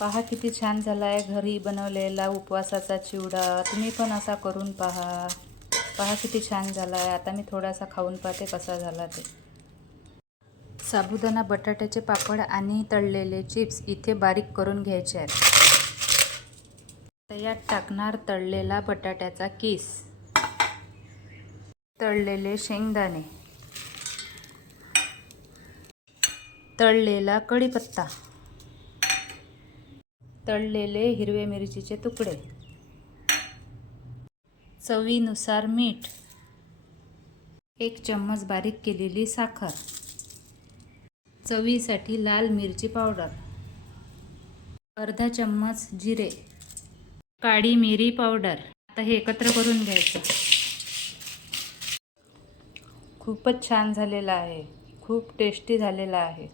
पहा किती छान झाला आहे घरी बनवलेला उपवासाचा चिवडा. तुम्ही पण असा करून पहा. पहा किती छान झाला आहे. आता मी थोडासा खाऊन पाहते कसा झाला ते. साबुदाणा बटाट्याचे पापड आणि तळलेले चिप्स इथे बारीक करून घ्यायचे आहेत. यात टाकणार तळलेला बटाट्याचा किस, तळलेले शेंगदाणे, तळलेला कढीपत्ता, तळलेले हिरवे मिरचीचे तुकडे, चवीनुसार मीठ, 1 चम्मच बारीक केलेली साखर, चवीसाठी लाल मिरची पावडर, अर्धा चम्मच जिरे, काळी मिरी पावडर. आता हे एकत्र करून घ्यायचं. खूपच छान झालेला आहे. खूप टेस्टी झालेला आहे.